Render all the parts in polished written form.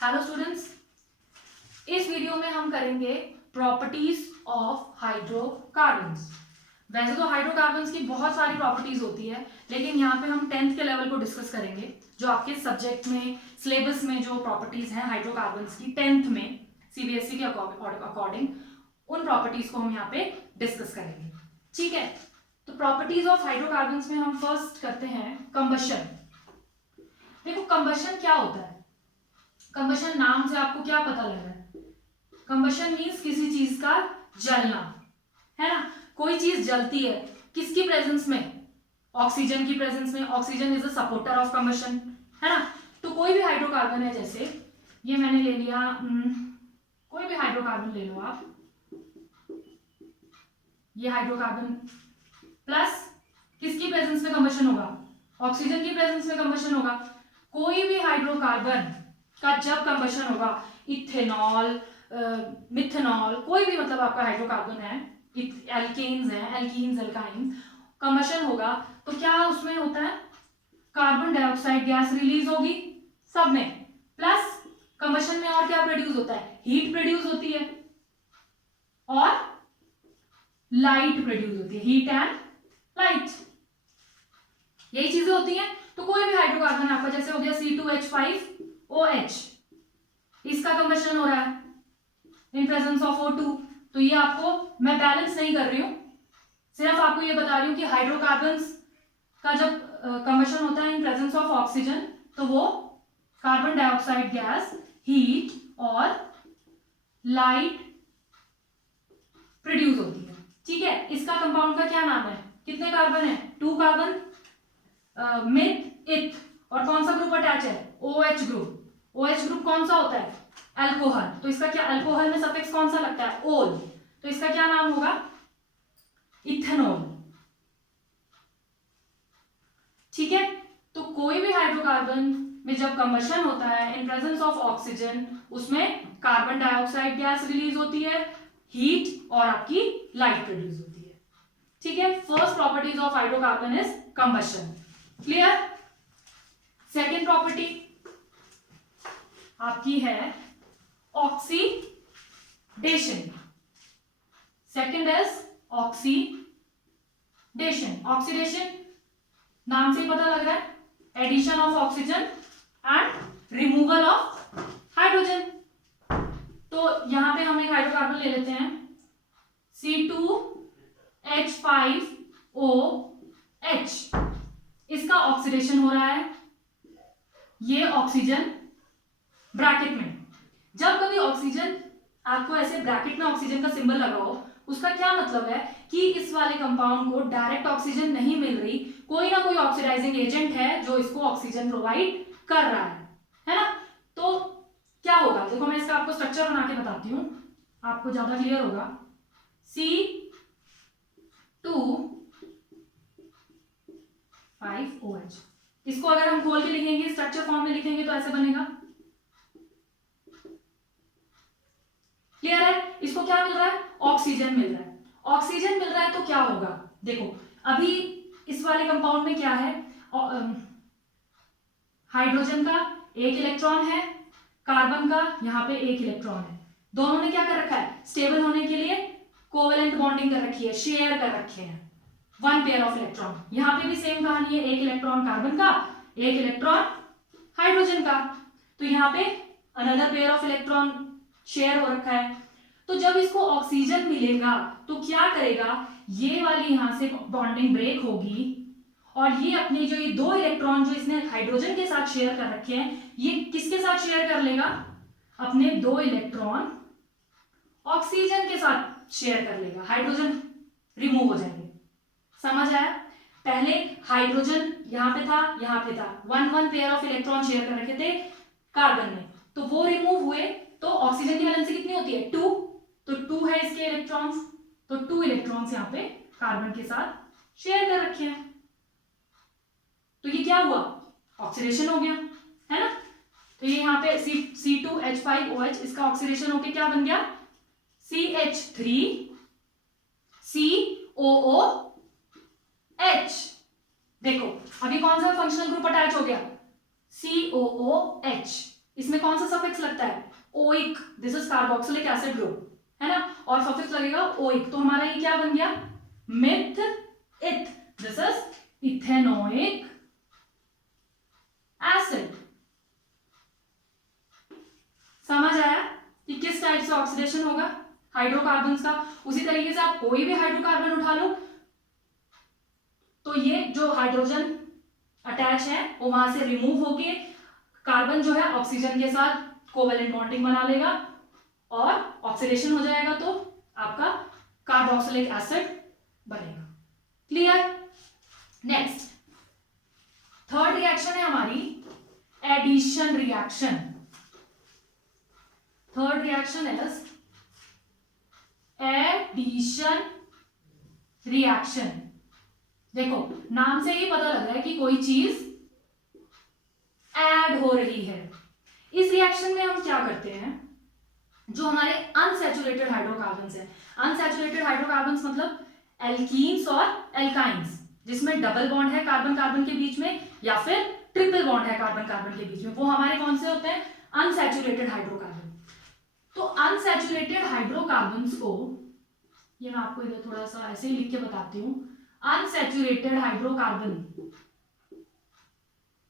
Hello students, इस video में हम करेंगे प्रॉपर्टीज ऑफ हाइड्रोकार्बन्स। वैसे तो हाइड्रोकार्बन्स की बहुत सारी प्रॉपर्टीज होती है, लेकिन यहाँ पे हम 10th के लेवल को डिस्कस करेंगे। जो आपके सब्जेक्ट में सिलेबस में जो प्रॉपर्टीज हैं हाइड्रोकार्बन्स की 10th में सीबीएसई के अकॉर्डिंग, उन प्रॉपर्टीज को हम यहाँ पे डिस्कस करेंगे। ठीक है, तो प्रॉपर्टीज ऑफ हाइड्रोकार्बन्स में हम फर्स्ट करते हैं कंबशन। देखो कंबशन क्या होता है। कंबशन नाम से आपको क्या पता लग रहा है? कंबशन मीन्स किसी चीज का जलना, है ना। कोई चीज जलती है किसकी प्रेजेंस में? ऑक्सीजन की प्रेजेंस में। Oxygen is a supporter of combustion, है ना। तो कोई भी हाइड्रोकार्बन है, जैसे ये मैंने ले लिया, कोई भी हाइड्रोकार्बन ले लो आप, ये हाइड्रोकार्बन प्लस किसकी प्रेजेंस में कंबशन होगा? ऑक्सीजन की प्रेजेंस में कंबशन होगा। कोई भी हाइड्रोकार्बन का जब कंबशन होगा, इथेनॉल, मिथेनॉल, कोई भी मतलब आपका हाइड्रोकार्बन है, एल्केन्स हैं, एल्कीन्स, एल्काइंस, कंबशन होगा तो क्या उसमें होता है? कार्बन डाइऑक्साइड गैस रिलीज होगी सब में, प्लस कंबशन में और क्या प्रोड्यूस होता है? हीट प्रोड्यूस होती है और लाइट प्रोड्यूस होती है, हीट एंड लाइट, यही चीजें होती हैं। तो कोई भी हाइड्रोकार्बन आपका जैसे हो गया C2H5OH, इसका कंबशन हो रहा है इन प्रेजेंस ऑफ O2। तो ये आपको मैं बैलेंस नहीं कर रही हूं, सिर्फ आपको ये बता रही हूं कि हाइड्रोकार्बन्स का जब कंबशन होता है इन प्रेजेंस ऑफ ऑक्सीजन, तो वो कार्बन डाइऑक्साइड गैस, हीट और लाइट प्रोड्यूस होती है। ठीक है, इसका कंपाउंड का क्या नाम है? कितने कार्बन है? 2 कार्बन, मिथ, इथ, और कौन सा ग्रुप अटैच है? OH group. OH ग्रुप कौन सा होता है? अल्कोहल। तो इसका क्या, अल्कोहल में सफिक्स कौन सा लगता है? ओल। तो इसका क्या नाम होगा? इथेनॉल। ठीक है, तो कोई भी हाइड्रोकार्बन में जब कंबशन होता है इन प्रेजेंस ऑफ ऑक्सीजन, उसमें कार्बन डाइऑक्साइड गैस रिलीज होती है, हीट और आपकी लाइट प्रोड्यूस होती है। ठीक है, first properties of hydrocarbon is combustion. Clear? Second property आपकी है oxidation. Second is oxidation. Oxidation नाम से ही पता लग रहा है, addition of oxygen and removal of hydrogen. तो यहां पे हम एक हाइड्रोकार्बन ले लेते हैं C2H5OH, इसका ऑक्सीडेशन हो रहा है, ये ऑक्सीजन ब्रैकेट में। जब कभी ऑक्सीजन आपको ऐसे ब्रैकेट में ऑक्सीजन का सिंबल लगा हो, उसका क्या मतलब है कि इस वाले कंपाउंड को डायरेक्ट ऑक्सीजन नहीं मिल रही, कोई ना कोई ऑक्सीडाइजिंग एजेंट है जो इसको ऑक्सीजन प्रोवाइड कर रहा है ना। तो क्या होगा, देखो मैं इसका आपको स्ट्रक्चर बना के बताती हूं, आपको ज्यादा क्लियर होगा। C2H5OH, इसको अगर हम खोल के लिखेंगे, स्ट्रक्चर फॉर्म में लिखेंगे तो ऐसे बनेगा। क्लियर है? इसको क्या मिल रहा है? ऑक्सीजन मिल रहा है। ऑक्सीजन मिल रहा है तो क्या होगा? देखो अभी इस वाले कंपाउंड में क्या है? हाइड्रोजन का एक इलेक्ट्रॉन है, कार्बन का यहाँ पे एक इलेक्ट्रॉन है। दोनों ने क्या कर रखा है? स्टेबल होने के लिए कोवेलेंट बॉन्डिंग कर रखी है, शेयर कर रखे हैं 1 पेयर ऑफ इलेक्ट्रॉन। यहाँ पे भी सेम कहानी है, एक इलेक्ट्रॉन कार्बन का, एक इलेक्ट्रॉन हाइड्रोजन का। तो यहाँ पे another pair of electron share हो रखा है। तो जब इसको ऑक्सीजन मिलेगा तो क्या करेगा? ये वाली यहां से बॉन्डिंग ब्रेक होगी और ये अपने जो ये 2 इलेक्ट्रॉन जो इसने हाइड्रोजन के साथ शेयर कर रखे हैं, ये किसके साथ शेयर कर लेगा? अपने 2 इलेक्ट्रॉन ऑक्सीजन के साथ शेयर कर लेगा, हाइड्रोजन रिमूव हो जाएंगे। समझ आया? पहले हाइड्रोजन यहां पे था, यहां पे था, 1 पेयर ऑफ इलेक्ट्रॉन शेयर कर रखे थे कार्बन में, तो वो रिमूव हुए तो ऑक्सीजन की वैलेंसी कितनी होती है? 2। तो 2 है इसके इलेक्ट्रॉन्स, तो 2 इलेक्ट्रॉन्स यहाँ पे कार्बन के साथ शेयर कर रखे हैं। तो ये क्या हुआ? ऑक्सीडेशन हो गया, है ना। तो ये यहाँ पे C2H5OH, इसका ऑक्सीडेशन होके क्या बन गया? CH3COOH। देखो अभी कौन सा फंक्शनल ग्रुप अटैच हो गया? COOH। इसमें कौन सा सफिक्स लगता है? Oic, this is carboxylic acid group, है ना, और सफिक्स लगेगा ओइक, तो हमारा ये क्या बन गया? मिथ इथ, दिस इज इथेनोइक एसिड। समझ आया कि किस टाइप से ऑक्सीडेशन होगा हाइड्रोकार्बन्स का? उसी तरीके से आप कोई भी हाइड्रोकार्बन उठा लो तो ये जो हाइड्रोजन अटैच है वो वहां से रिमूव होके कार्बन जो है ऑक्सीजन के साथ कोवेलेंट बॉन्डिंग बना लेगा और ऑक्सीडेशन हो जाएगा, तो आपका कार्बोक्सिलिक एसिड बनेगा। क्लियर? नेक्स्ट थर्ड रिएक्शन है हमारी addition reaction. Third reaction is addition reaction. देखो नाम से ही पता लग रहा है कि कोई चीज ऐड हो रही है। इस रिएक्शन में हम क्या करते हैं, जो हमारे अनसैचुरेटेड हाइड्रोकार्बन्स है, अनसैचुरेटेड हाइड्रोकार्बन्स मतलब एल्कीन्स और एल्काइंस, जिसमें डबल बॉन्ड है कार्बन कार्बन के बीच में या फिर ट्रिपल बॉन्ड है कार्बन कार्बन के बीच में, वो हमारे कौन से होते हैं? Unsaturated hydrocarbon. तो अनसैचुरेटेड हाइड्रोकार्बन्स को, ये मैं आपको इधर थोड़ा सा ऐसे ही लिख के बताती हूं, अनसैचुरेटेड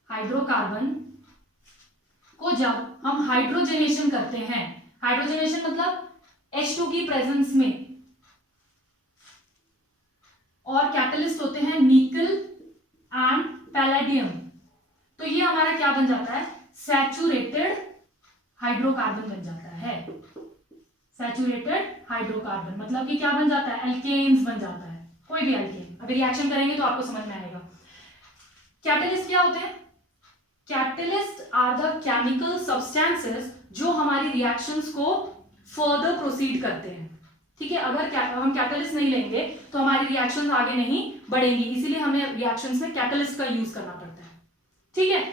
हाइड्रोकार्बन को जब हम हाइड्रोजनेशन करते हैं, हाइड्रोजनेशन मतलब H2 की प्रेजेंस में, और कैटलिस्ट होते हैं निकल एंड पैलेडियम, तो ये हमारा क्या बन जाता है? सैचुरेटेड हाइड्रोकार्बन बन जाता है। सैचुरेटेड हाइड्रोकार्बन मतलब कि क्या बन जाता है? एल्केन्स बन जाता है, कोई भी एल्केन। अभी रिएक्शन करेंगे तो आपको समझ में आएगा। कैटलिस्ट क्या होते हैं? Catalyst are the chemical substances जो हमारी रिएक्शंस को फर्दर प्रोसीड करते हैं। ठीक है, अगर हम कैटलिस्ट नहीं लेंगे तो हमारी रिएक्शंस आगे नहीं बढ़ेंगी, इसीलिए हमें रिएक्शंस में कैटलिस्ट का यूज करना पड़ता है। ठीक है,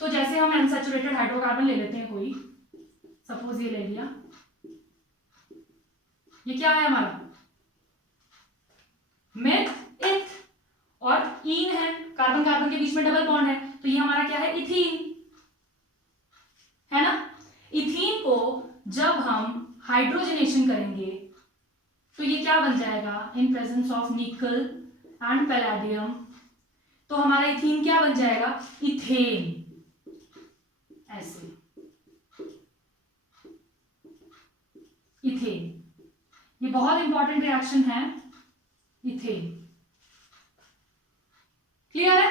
तो जैसे हम अनसैचुरेटेड हाइड्रोकार्बन ले लेते हैं, कोई सपोज ये ले लिया, ये क्या है हमारा? मिथ इथ, और ईन है, कार्बन कार्बन के बीच में डबल बॉन्ड है, तो ये हमारा क्या है? इथीन, है ना। इथीन को जब हम हाइड्रोजनेशन करेंगे तो ये क्या बन जाएगा? इन प्रेजेंस ऑफ निकल एंड पैलेडियम, तो हमारा इथीन क्या बन जाएगा? इथेन। ऐसे इथेन, ये बहुत इंपॉर्टेंट रिएक्शन है, इथेन। क्लियर है?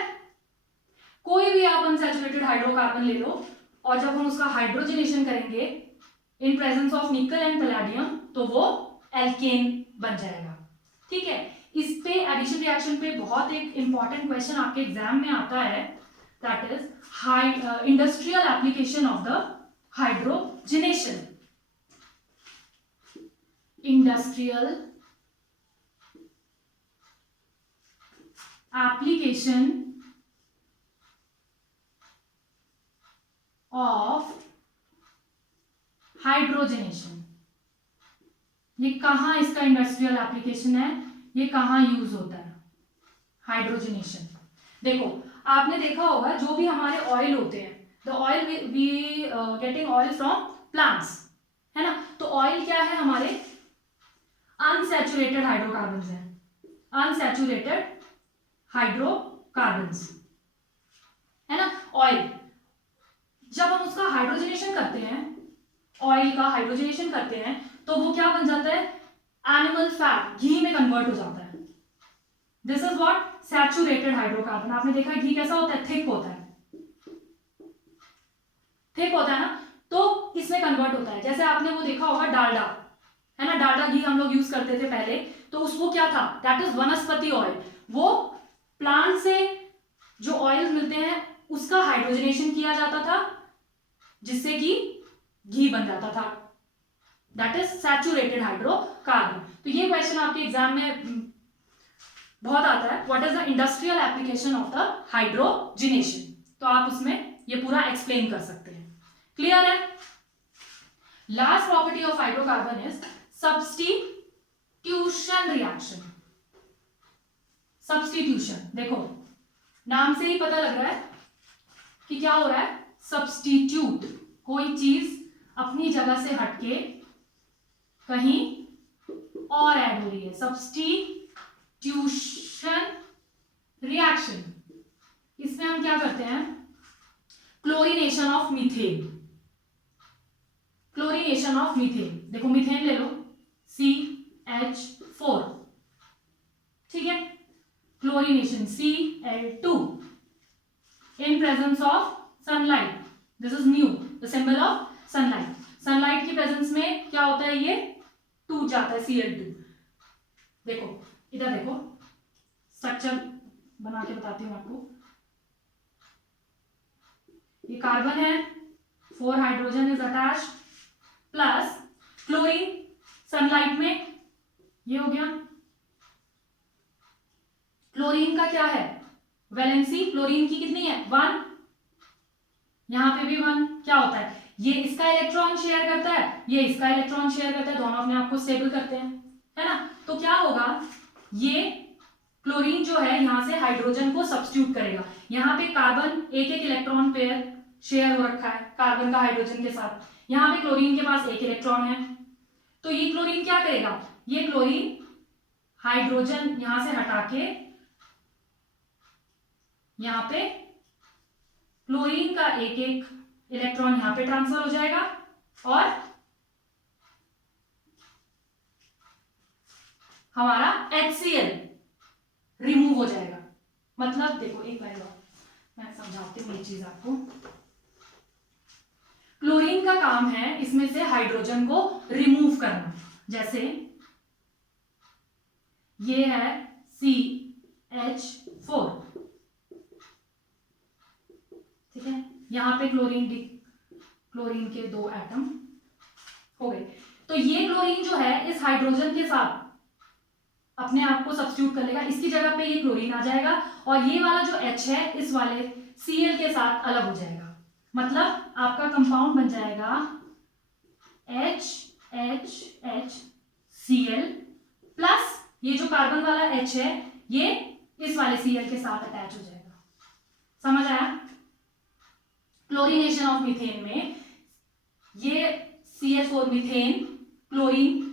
कोई भी आप अनसैचुरेटेड हाइड्रोकार्बन ले लो और जब हम उसका हाइड्रोजनेशन करेंगे इन प्रेजेंस ऑफ निकल एंड पैलेडियम तो वो एल्केन बन जाएगा। ठीक है, इस पे एडिशन रिएक्शन पे बहुत एक इंपॉर्टेंट क्वेश्चन आपके एग्जाम में आता है, that is industrial application of the hydrogenation. Industrial application of hydrogenation, ये कहां इसका इंडस्ट्रियल एप्लीकेशन है, ये कहां यूज होता है? हाइड्रोजनेशन। देखो आपने देखा होगा जो भी हमारे ऑयल होते हैं, the oil we getting oil from plants, है ना, तो ऑयल क्या है? हमारे अनसैचुरेटेड हाइड्रोकार्बन्स हैं, अनसैचुरेटेड हाइड्रोकार्बन्स, है ना। ऑयल जब हम उसका हाइड्रोजनेशन करते हैं, ऑयल का हाइड्रोजनेशन करते हैं तो वो क्या बन जाता है? एनिमल फैट, घी में कन्वर्ट हो जाता है। This is what? Saturated hydrocarbon. आपने देखा है घी कैसा होता है? थिक होता है, थिक होता है ना, तो इसमें कन्वर्ट होता है। जैसे आपने वो देखा होगा डालडा, है ना, डालडा घी हम लोग यूज करते थे पहले, तो उसको क्या था? दैट इज वनस्पति ऑयल। वो प्लांट से जो ऑयल मिलते हैं उसका हाइड्रोजनेशन किया जाता था जिससे कि घी बन जाता था, दैट इज सैचुरेटेड हाइड्रोकार्बन। तो ये क्वेश्चन आपके एग्जाम में बहुत आता है, what is the industrial application of the hydrogenation, तो आप उसमें ये पूरा एक्सप्लेन कर सकते हैं। क्लियर है? Last property of hydrocarbon is substitution reaction. Substitution, देखो नाम से ही पता लग रहा है कि क्या हो रहा है? सब्स्टिट्यूट, कोई चीज अपनी जगह से हटके कहीं और ऐड हो रही है, सब्स्टिट्यूशन रिएक्शन। इसमें हम क्या करते हैं, chlorination of methane. Chlorination of methane, देखो मीथेन ले लो CH4, ठीक है, chlorination Cl2 in presence of sunlight, this is mu, the symbol of sunlight. Sunlight की प्रेजेंस में क्या होता है, ये टूट जाता है Cl2। देखो इधर देखो, स्ट्रक्चर बना के बताती हूं आपको। ये कार्बन है, 4 hydrogen is attached plus chlorine, sunlight में ये हो गया। क्लोरीन का क्या है, वैलेंसी क्लोरीन की कितनी है, 1, यहां पे भी 1। क्या होता है, ये इसका इलेक्ट्रॉन शेयर करता है, ये इसका इलेक्ट्रॉन शेयर करता है, दोनों अपने आप को स्टेबल करते हैं, है ना। तो क्या होगा, ये क्लोरीन जो है यहां से हाइड्रोजन को सब्स्टिट्यूट करेगा। यहां पे कार्बन एक एक इलेक्ट्रॉन पेयर शेयर हो रखा है कार्बन का हाइड्रोजन के साथ, यहां पे क्लोरीन के पास एक इलेक्ट्रॉन है। तो ये क्लोरीन क्या करेगा, ये क्लोरीन हाइड्रोजन यहां से हटा के यहां पे क्लोरीन का एक एक इलेक्ट्रॉन यहां पे ट्रांसफर हो जाएगा और हमारा HCl रिमूव हो जाएगा। मतलब देखो एक बार मैं समझाती हूँ ये चीज आपको। क्लोरीन का काम है इसमें से हाइड्रोजन को रिमूव करना। जैसे ये है CH4, ठीक है, यहां पे क्लोरीन के 2 एटम हो गए। तो ये क्लोरीन जो है इस हाइड्रोजन के साथ अपने आप को सब्स्टिट्यूट कर लेगा, इसकी जगह पे ये क्लोरीन आ जाएगा और ये वाला जो H है इस वाले Cl के साथ अलग हो जाएगा। मतलब आपका कंपाउंड बन जाएगा HHHCl प्लस ये जो कार्बन वाला H है ये इस वाले Cl के साथ अटैच हो जाएगा। समझ आया। क्लोरीनेशन ऑफ मीथेन में ये CH4 मीथेन क्लोरीन,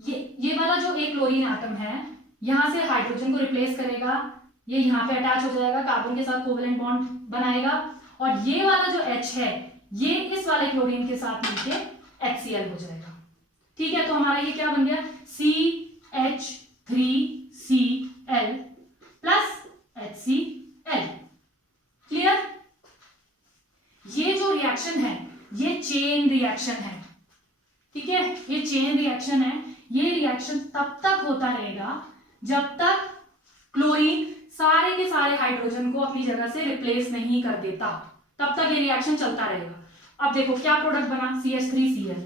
ये वाला जो एक क्लोरीन एटम है यहां से हाइड्रोजन को रिप्लेस करेगा, ये यहां पे अटैच हो जाएगा, कार्बन के साथ कोवेलेंट बॉन्ड बनाएगा और ये वाला जो H है ये इस वाले क्लोरीन के साथ मिलके HCl हो जाएगा। ठीक है, तो हमारा ये क्या बन गया, CH3Cl प्लस HCl। क्लियर। ये जो रिएक्शन है ये चेन रिएक्शन है, ठीक है, ये चेन रिएक्शन है। ये रिएक्शन तब तक होता रहेगा जब तक क्लोरीन सारे के सारे हाइड्रोजन को अपनी जगह से रिप्लेस नहीं कर देता, तब तक ये रिएक्शन चलता रहेगा। अब देखो क्या प्रोडक्ट बना, CH3Cl,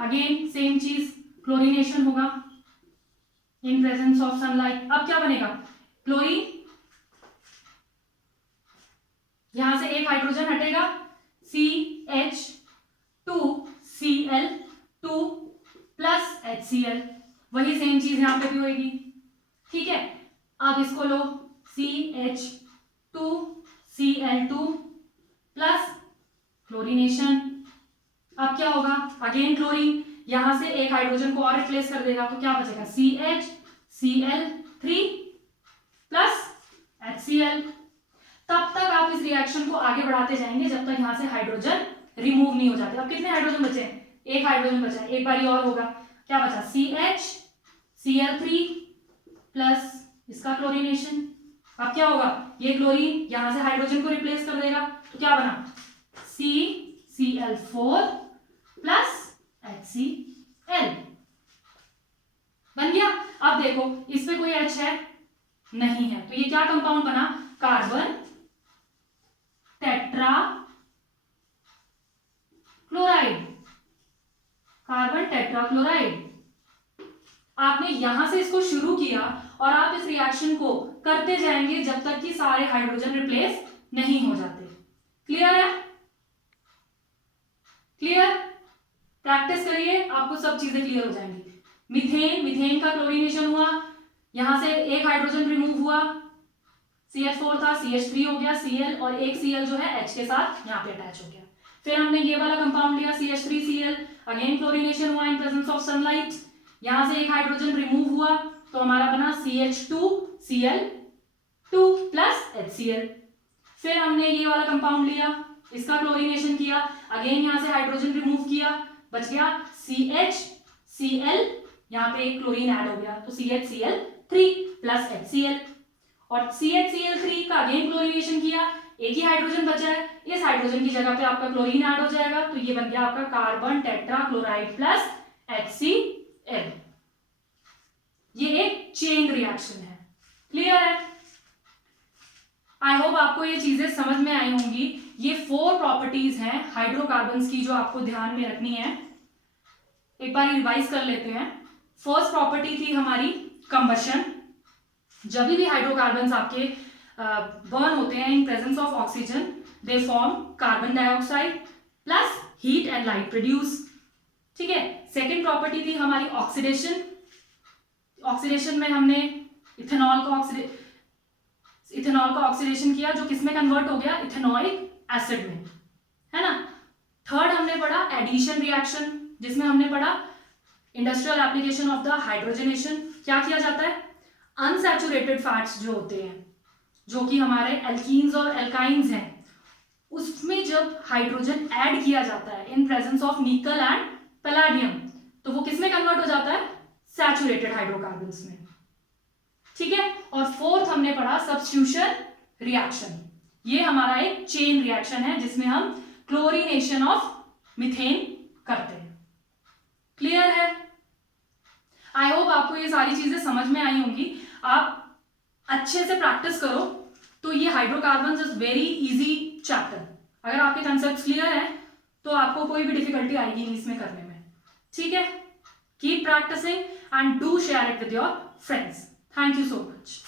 अगेन सेम चीज, क्लोरीनेशन होगा इन प्रेजेंस ऑफ सनलाइट। अब क्या बनेगा, क्लोरीन यहां से एक हाइड्रोजन हटेगा, CH2Cl2 प्लस HCl, वही सेम चीज यहां पे भी होगी। ठीक है, अब इसको लो, CH2Cl2 प्लस क्लोरीनेशन। अब क्या होगा, अगेन क्लोरीन यहां से एक हाइड्रोजन को और रिप्लेस कर देगा, तो क्या बचेगा, CHCl3 प्लस HCl। तब तक आप इस रिएक्शन को आगे बढ़ाते जाएंगे जब तक यहां से हाइड्रोजन रिमूव नहीं हो जाते। अब कितने हाइड्रोजन बचे, एक हाइड्रोजन बचा है, एक बारी और होगा, क्या बचा, CHCl3 प्लस इसका क्लोरीनेशन। अब क्या होगा, ये क्लोरीन यहां से हाइड्रोजन को रिप्लेस कर देगा, तो क्या बना, CCl4 प्लस HCl बन गया। अब देखो इस पे कोई H है नहीं है, तो ये क्या कंपाउंड बना, carbon tetra chloride, carbon tetra chloride. आपने यहां से इसको शुरू किया और आप इस रिएक्शन को करते जाएंगे जब तक कि सारे हाइड्रोजन रिप्लेस नहीं हो जाते। क्लियर है, क्लियर, प्रैक्टिस करिए, आपको सब चीजें क्लियर हो जाएंगी। मीथेन का क्लोरीनेशन हुआ, यहां से एक हाइड्रोजन रिमूव हुआ, CH4 था, CH3 हो गया, Cl, और एक Cl जो है H के साथ यहाँ पे अटैच हो गया। फिर हमने ये वाला कंपाउंड लिया CH3Cl, अगेन क्लोरीनेशन हुआ इन प्रेजेंस ऑफ सनलाइट, यहाँ से एक हाइड्रोजन रिमूव हुआ तो हमारा बना CH2Cl2 प्लस HCl। फिर हमने ये वाला कंपाउंड लिया, इसका क्लोरीनेशन किया, अगेन यहाँ से हाइड्रोजन रिमूव किया, बच गया CHCl, यहाँ पे एक क्लोरीन ऐड हो गया तो CHCl3 प्लस HCl, और CHCl3 का अगेन क्लोरीनेशन किया, एक ही हाइड्रोजन बचा है, इस हाइड्रोजन की जगह पे आपका क्लोरीन ऐड हो जाएगा तो ये बन गया आपका कार्बन टेट्राक्लोराइड प्लस HCl। ये एक चेन रिएक्शन है। क्लियर है? आई होप आपको ये चीजें समझ में आई होंगी। ये 4 प्रॉपर्टीज हैं हाइड्रोकार्बन्स की जो आपको ध्यान में रखनी है। एक बार रिवाइज कर लेते हैं। फर्स्ट प्रॉपर्टी थी हमारी कंबशन। जब भी हाइड्रोकार्बन्स आपके बर्न होते हैं in presence of oxygen, they form carbon dioxide plus heat and light produce. ठीक है। सेकेंड प्रॉपर्टी थी हमारी ऑक्सीडेशन। ऑक्सीडेशन में हमने इथेनॉल का ऑक्सीडेशन किया जो किसमें कन्वर्ट हो गया, इथेनॉइक एसिड में, है ना। थर्ड हमने पढ़ा एडिशन रिएक्शन, जिसमें हमने पढ़ा industrial application of the hydrogenation. क्या किया जाता है, अनसैचुरेटेड फैट्स जो होते हैं, जो कि हमारे एल्कीन्स और एल्काइंस हैं, उसमें जब हाइड्रोजन ऐड किया जाता है इन प्रेजेंस ऑफ निकल एंड पैलेडियम, तो वो किसमें कन्वर्ट हो जाता है, सैचुरेटेड हाइड्रोकार्बन्स में। ठीक है। और फोर्थ हमने पढ़ा सब्स्टिट्यूशन रिएक्शन। ये हमारा एक चेन रिएक्शन है जिसमें हम क्लोरीनेशन ऑफ मीथेन करते हैं। क्लियर है? आई होप आपको ये सारी चीजें समझ में आई होंगी। आप अच्छे से प्रैक्टिस करो तो ये hydrocarbons is very easy chapter. अगर आपके कंसेप्ट क्लियर हैं तो आपको कोई भी डिफिकल्टी आएगी नहीं इसमें करने में। ठीक है। Keep practicing and do share it with your friends. Thank you so much.